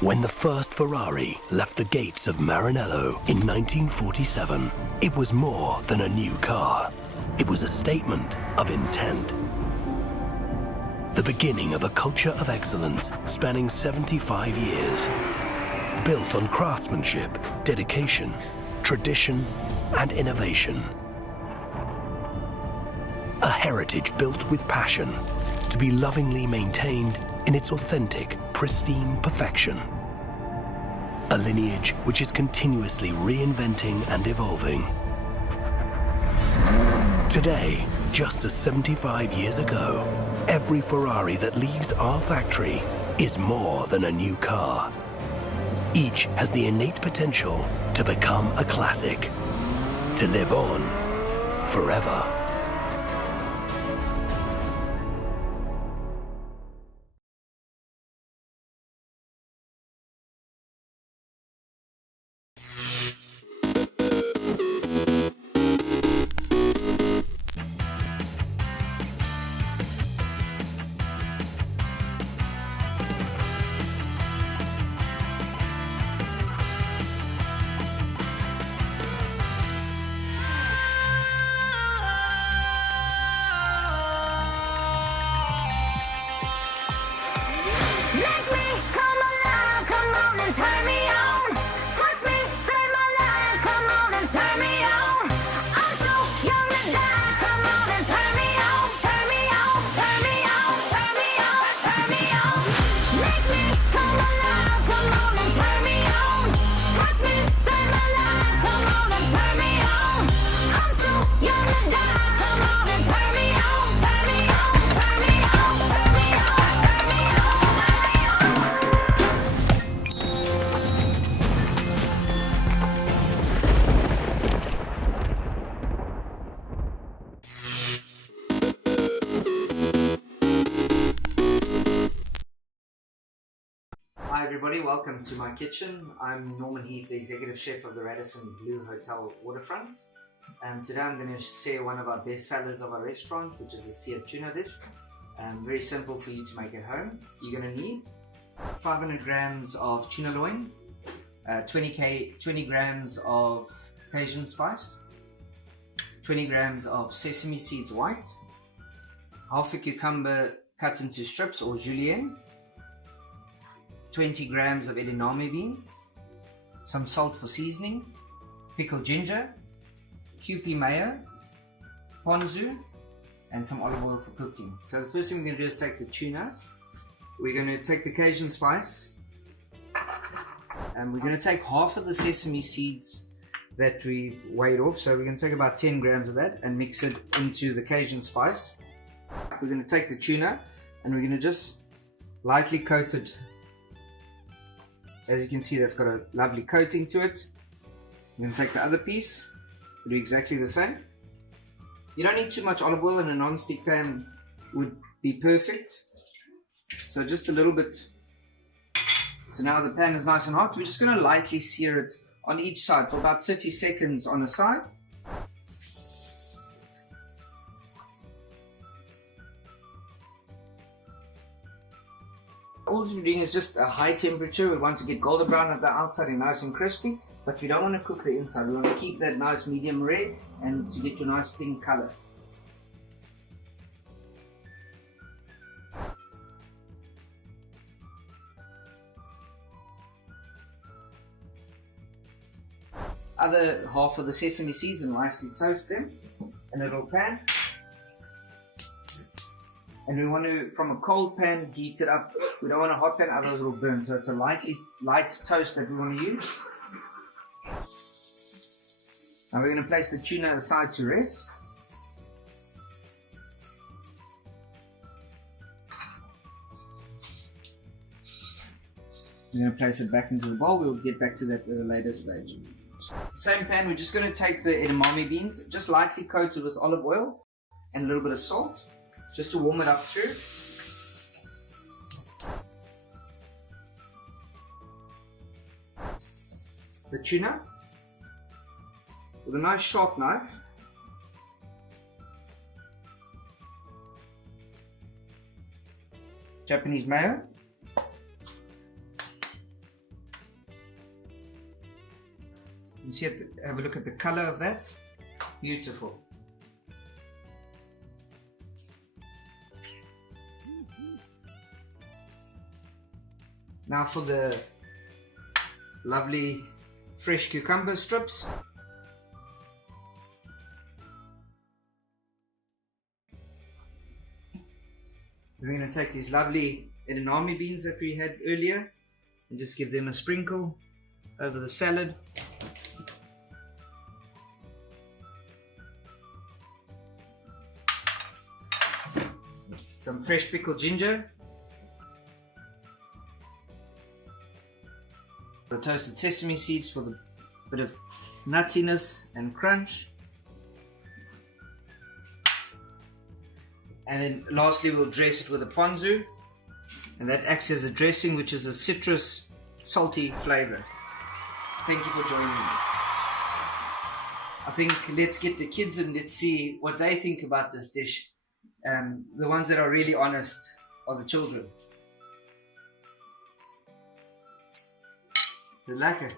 When the first Ferrari left the gates of Maranello in 1947, it was more than a new car. It was a statement of intent. The beginning of a culture of excellence spanning 75 years, built on craftsmanship, dedication, tradition, and innovation. A heritage built with passion, to be lovingly maintained in its authentic, pristine perfection. A lineage which is continuously reinventing and evolving. Today, just as 75 years ago, every Ferrari that leaves our factory is more than a new car. Each has the innate potential to become a classic, to live on forever. Hi everybody, welcome to my kitchen. I'm Norman Heath, the executive chef of the Radisson Blue Hotel Waterfront. Today I'm going to share one of our best sellers of our restaurant, which is a seared tuna dish. Very simple for you to make at home. You're going to need 500 grams of tuna loin, 20 grams of Cajun spice, 20 grams of sesame seeds white, half a cucumber cut into strips or julienne, 20 grams of edamame beans, some salt for seasoning, pickled ginger, Kewpie mayo, ponzu, and some olive oil for cooking. So the first thing we're going to do is take the tuna. We're going to take the Cajun spice, and we're going to take half of the sesame seeds that we've weighed off. So we're going to take about 10 grams of that and mix it into the Cajun spice. We're going to take the tuna and we're going to just lightly coat it. As you can see, that's got a lovely coating to it. We're going to take the other piece, do exactly the same. You don't need too much olive oil, in a non-stick pan would be perfect. So just a little bit. So now the pan is nice and hot. We're just going to lightly sear it on each side for about 30 seconds on a side. All we're doing is just a high temperature. We want to get golden brown at the outside and nice and crispy, but we don't want to cook the inside. We want to keep that nice medium rare and to get your nice pink color. Other half of the sesame seeds and lightly toast them in a little pan. And we want to, from a cold pan, heat it up. We don't want a hot pan, otherwise it will burn. So it's a light toast that we want to use. Now we're going to place the tuna aside to rest. We're going to place it back into the bowl. We'll get back to that at a later stage. Same pan, we're just going to take the edamame beans, just lightly coated with olive oil and a little bit of salt, just to warm it up through. The tuna with a nice sharp knife. Japanese mayo. You can see it, have a look at the color of that. Beautiful. Now for the lovely fresh cucumber strips. We're going to take these lovely edamame beans that we had earlier and just give them a sprinkle over the salad. Some fresh pickled ginger. The toasted sesame seeds for the bit of nuttiness and crunch. And then lastly we'll dress it with a ponzu, and that acts as a dressing, which is a citrus salty flavor. Thank you for joining me. I think let's get the kids and let's see what they think about this dish. The ones that are really honest are the children. Is it lekker?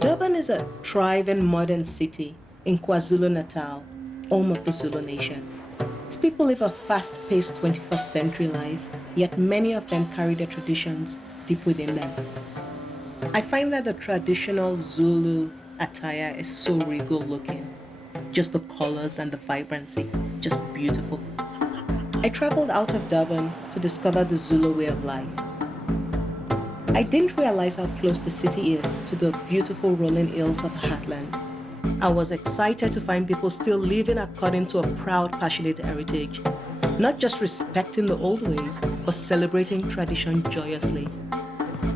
Durban is a thriving modern city in KwaZulu-Natal, home of the Zulu nation. Its people live a fast-paced 21st century life, yet many of them carry their traditions deep within them. I find that the traditional Zulu attire is so regal looking. Just the colors and the vibrancy, just beautiful. I traveled out of Durban to discover the Zulu way of life. I didn't realize how close the city is to the beautiful rolling hills of Heartland. I was excited to find people still living according to a proud, passionate heritage, not just respecting the old ways, but celebrating tradition joyously.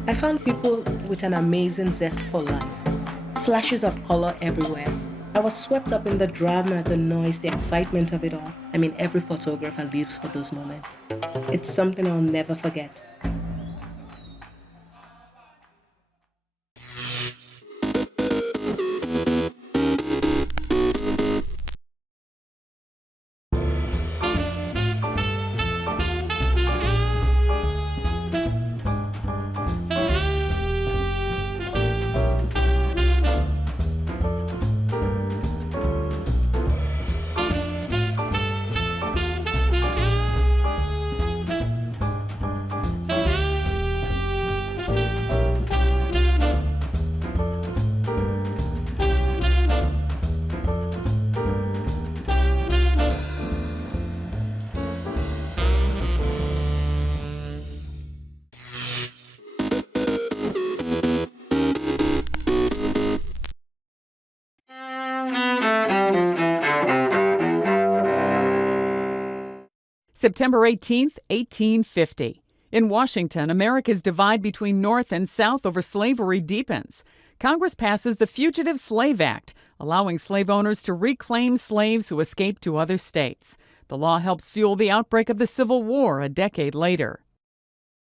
I found people with an amazing zest for life, flashes of color everywhere. I was swept up in the drama, the noise, the excitement of it all. I mean, every photographer lives for those moments. It's something I'll never forget. September 18, 1850. In Washington, America's divide between North and South over slavery deepens. Congress passes the Fugitive Slave Act, allowing slave owners to reclaim slaves who escaped to other states. The law helps fuel the outbreak of the Civil War a decade later.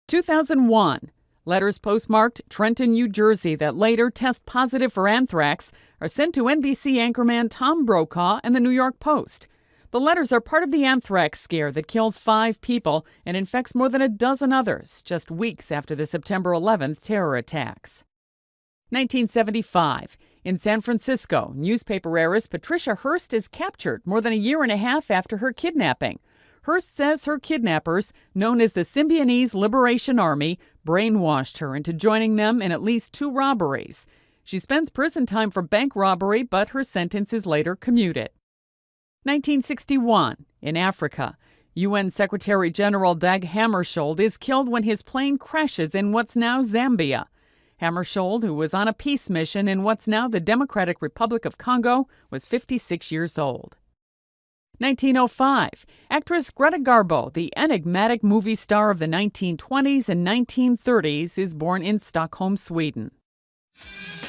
2001. Letters postmarked Trenton, New Jersey that later test positive for anthrax are sent to NBC anchorman Tom Brokaw and the New York Post. The letters are part of the anthrax scare that kills 5 people and infects more than a dozen others just weeks after the September 11th terror attacks. 1975. In San Francisco, newspaper heiress Patricia Hearst is captured more than a year and a half after her kidnapping. Hearst says her kidnappers, known as the Symbionese Liberation Army, brainwashed her into joining them in at least 2 robberies. She spends prison time for bank robbery, but her sentence is later commuted. 1961. In Africa, UN Secretary General Dag Hammarskjöld is killed when his plane crashes in what's now Zambia. Hammarskjöld, who was on a peace mission in what's now the Democratic Republic of Congo, was 56 years old. 1905. Actress Greta Garbo, the enigmatic movie star of the 1920s and 1930s, is born in Stockholm, Sweden.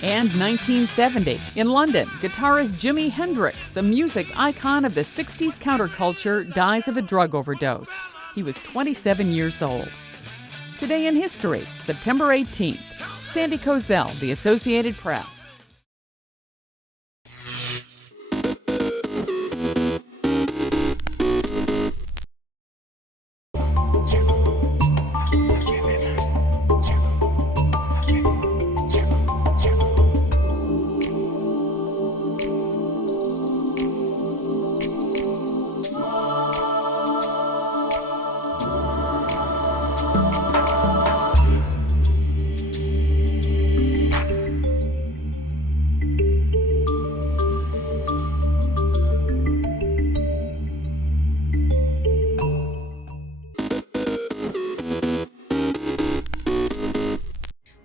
And 1970. In London, guitarist Jimi Hendrix, a music icon of the 60s counterculture, dies of a drug overdose. He was 27 years old. Today in history, September 18th. Sandy Kozel, The Associated Press.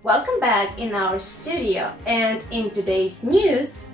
Welcome back in our studio, and in today's news,